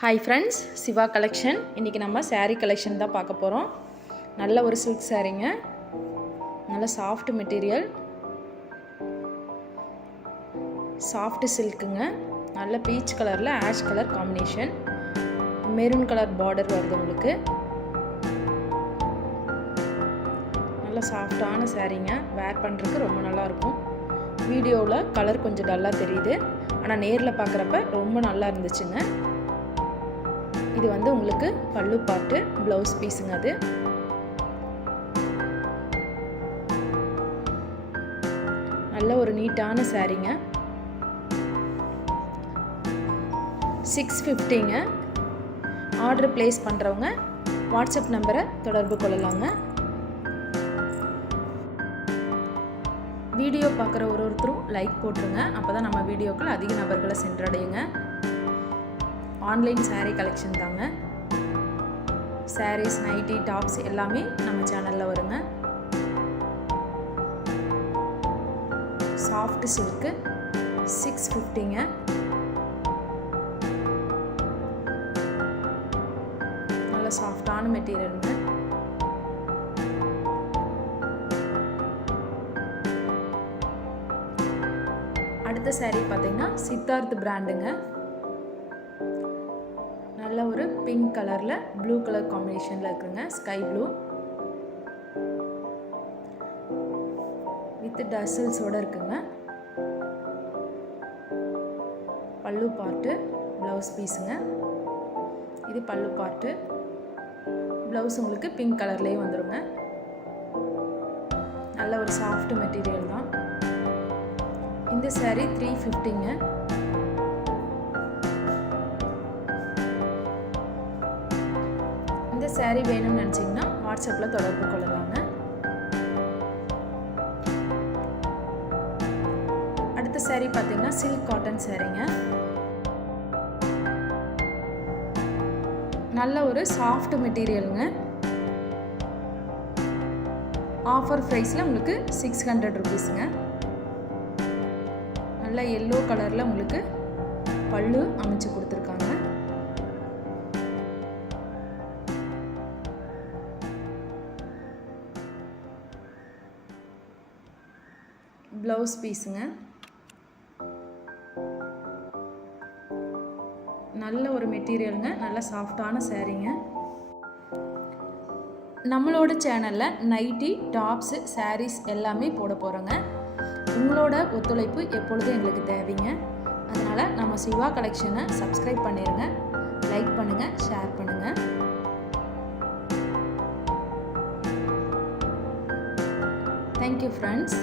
Hi friends, Siva collection. இன்றைக்கி நம்ம saree collection தான் பார்க்க போகிறோம். நல்ல ஒரு சில்க் சாரீங்க, நல்ல சாஃப்ட் மெட்டீரியல், சாஃப்ட் சில்க்குங்க. நல்ல பீச் கலரில் ash colour combination, maroon colour border வருது உங்களுக்கு. நல்ல சாஃப்டான சாரீங்க, வேர் பண்ணுறதுக்கு ரொம்ப நல்லாயிருக்கும். வீடியோவில் கலர் கொஞ்சம் டல்லாக தெரியுது, ஆனால் நேரில் பார்க்குறப்ப ரொம்ப நல்லா இருந்துச்சுங்க. இது வந்து உங்களுக்கு பல்லு பாட்டு, ப்ளவுஸ் பீஸுங்க. அது நல்ல ஒரு நீட்டான சாரீங்க. 650ங்க. ஆர்டர் பிளேஸ் பண்ணுறவங்க வாட்ஸ்அப் நம்பரை தொடர்பு கொள்ளலாங்க. வீடியோ பார்க்குற ஒருத்தரும் லைக் போட்டுருங்க, அப்போ தான் நம்ம வீடியோக்கள் அதிக நபர்களை சென்றடையுங்க. ஆன்லைன் saree கலெக்ஷன் தாங்க. சாரீஸ், நைட்டி, டாப்ஸ் எல்லாமே நம்ம சேனலில் வருங்க. சாஃப்ட் சில்க்கு 650ங்க. நல்ல சாஃப்டான மெட்டீரியலுங்க. அடுத்த saree பார்த்தீங்கன்னா சித்தார்த் பிராண்டுங்க. நல்ல ஒரு பிங்க் கலரில் ப்ளூ கலர் காம்பினேஷனில் இருக்குங்க. ஸ்கை ப்ளூ வித் டசல்ஸோடு இருக்குங்க. பல்லு பார்ட்டு, ப்ளவுஸ் பீஸுங்க. இது பல்லு பார்ட்டு, ப்ளவுஸ் உங்களுக்கு பிங்க் கலர்லேயே வந்துடுங்க. நல்ல ஒரு சாஃப்ட் மெட்டீரியல் தான். இந்த saree 350ங்க. இந்த saree வேணும்னு நினச்சிங்கன்னா வாட்ஸ்அப்பில் தொடர்பு கொள்ளலாங்க. அடுத்த saree பார்த்தீங்கன்னா சில்க் காட்டன் சாரீங்க. நல்ல ஒரு சாஃப்ட் மெட்டீரியலுங்க. ஆஃபர் ப்ரைஸில் உங்களுக்கு 600 ருபீஸுங்க. நல்ல எல்லோ கலரில் உங்களுக்கு பல்லு அமைச்சு கொடுத்துருக்காங்க. ப்ளவுஸ் பீஸுங்க. நல்ல ஒரு மெட்டீரியலுங்க, நல்ல சாஃப்டான சாரீங்க. நம்மளோட சேனலில் நைட்டி, டாப்ஸு, சாரீஸ் எல்லாமே போட போகிறோங்க. உங்களோட ஒத்துழைப்பு எப்பொழுதும் எங்களுக்கு தேவைங்க. அதனால் நம்ம சிவா கலெக்ஷனை சப்ஸ்கிரைப் பண்ணிடுங்க, லைக் பண்ணுங்கள், ஷேர் பண்ணுங்கள். Thank you friends.